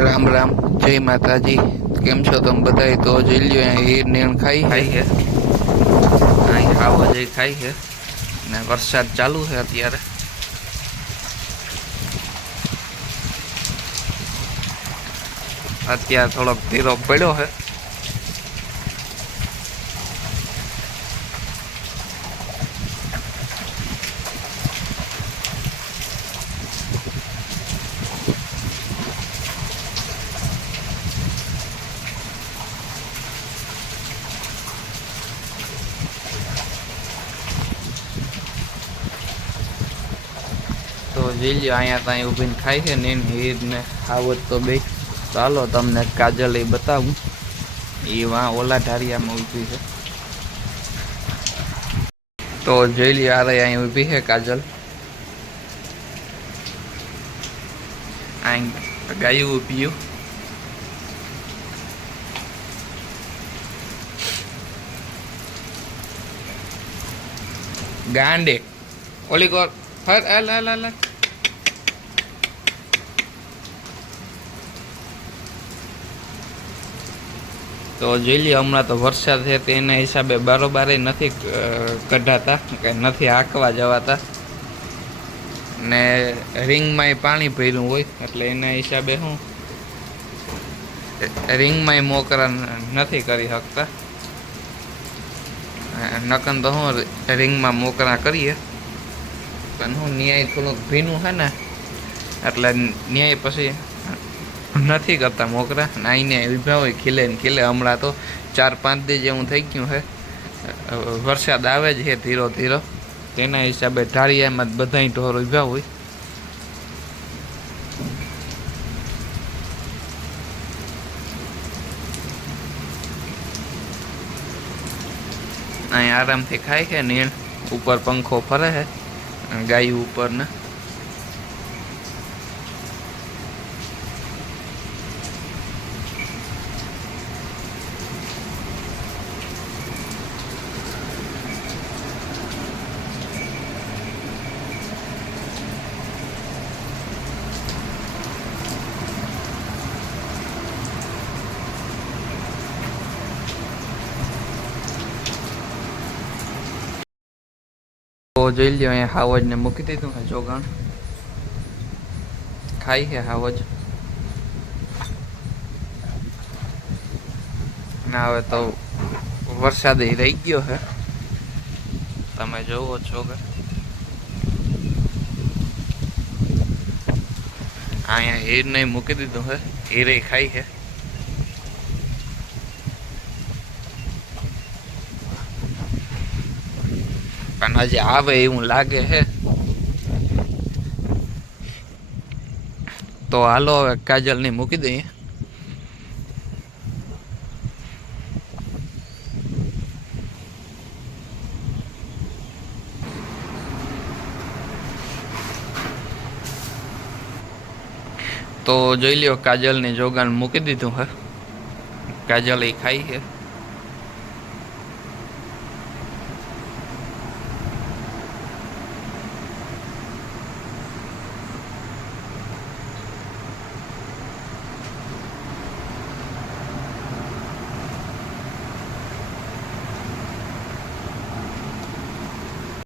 રામ રામ, જય માતાજી। કેમ છો તમે બધા? તો જોઈ લ્યો, અહીંયા હીર નેણ ખાઈ છે, અહીં ખાવા જઈ ખાઈ છે ને વરસાદ ચાલુ છે અત્યારે। અત્યારે થોડોક ધીરો પડ્યો છે। તો જોઈ લ્યો, અહીંયા ત્યાં ઊભીને ખાઈ છે ને હીર ને આવત તો બે। ચાલો તમને કાજલ એ બતાવું, એ વાં ઓલા ઢારિયામાં ઊભી છે। તો જોઈ લ્યો, આ રહી અહીં ઊભી છે કાજલ। અહીં ગાયું પીયું ગાંડે ઓલી કોર હર હાલ હાલ હાલ। તો જોઈ લ્યો, હમણાં તો વરસાદ છે તેના હિસાબે બારોબારે નથી કઢાતા કે નથી હાંકવા જવાતા ને રિંગમાંય પાણી ભર્યું હોય એટલે એના હિસાબે શું રિંગમાંય મોકરા નથી કરી શકતા। નકન તો હું રિંગમાં મોકરા કરીએ પણ હું ન્યાય થોડુંક ભીનું છે ને એટલે ન્યાય પછી નથી કરતા મોકરા। આઈને ઊભા હોય ખીલે ને ખીલે। હમણાં તો 4-5 દી જેવું થઈ ગયું છે, વરસાદ આવે જ છે ધીરો ધીરો, તેના હિસાબે ઢાળિયામાં જ બધા ઢોર ઊભા હોય। અહીં આરામથી ખાય છે નીણ, ઉપર પંખો ફરે છે ગાયું ઉપર ને। તો જોઈ લ્યો, અહીંયા હાવજ ને મૂકી દીધું છે જોગાણ, ખાઈ છે હાવજ ને। હવે તો વરસાદ રહી ગયો છે, તમે જોવો છો કે અહીંયા હીર ને મૂકી દીધું છે, હીરે ખાઈ છે। પણ હજી આવે એવું લાગે છે, તો હાલો હવે કાજલ ને મૂકી દઈએ। તો જોઈ લ્યો, કાજલ ને જોગાણ મૂકી દીધું છે, કાજલ એ ખાઈ છે।